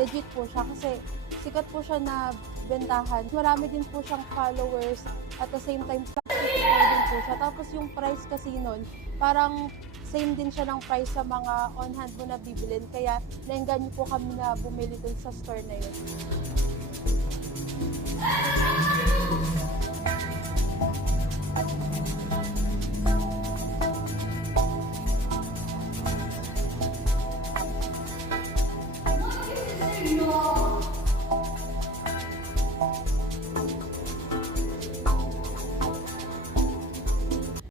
legit po siya kasi sikat po siya na bentahan. Marami din po siyang followers at the same time subscriber din po siya. Tapos yung price kasi nun, parang same din siya ng price sa mga on-hand mo na bibilin. Kaya naengganyo po kami na bumili dun sa store na yun.